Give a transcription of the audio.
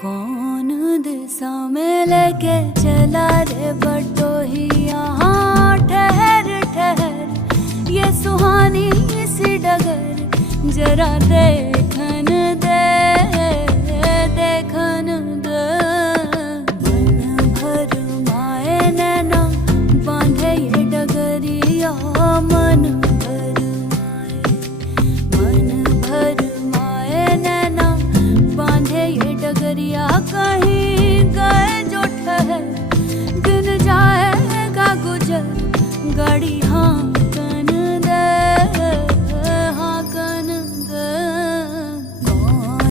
कौन दिशा में लेके चला रे बटोहिया। हाँ ठहर ठहर ये सुहानी सी डगर जरा दे